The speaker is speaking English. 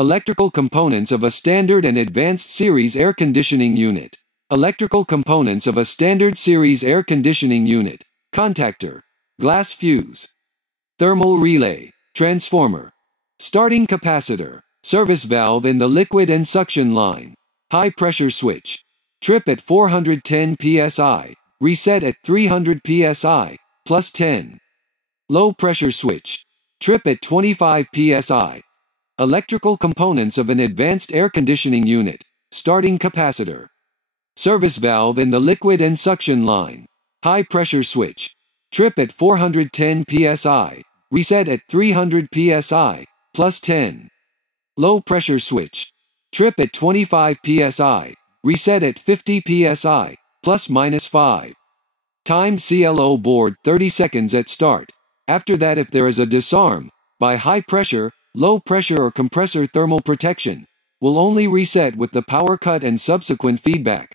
Electrical components of a standard and advanced series air conditioning unit. Electrical components of a standard series air conditioning unit. Contactor. Glass fuse. Thermal relay. Transformer. Starting capacitor. Service valve in the liquid and suction line. High pressure switch. Trip at 410 psi. Reset at 300 psi, plus 10. Low pressure switch. Trip at 25 psi. Electrical components of an advanced air conditioning unit. Starting capacitor. Service valve in the liquid and suction line. High pressure switch. Trip at 410 psi. Reset at 300 psi, plus 10. Low pressure switch. Trip at 25 psi. Reset at 50 psi, plus minus 5. Time CLO board 30 seconds at start. After that, if there is a disarm, by high pressure, low pressure or compressor thermal protection, will only reset with the power cut and subsequent feedback.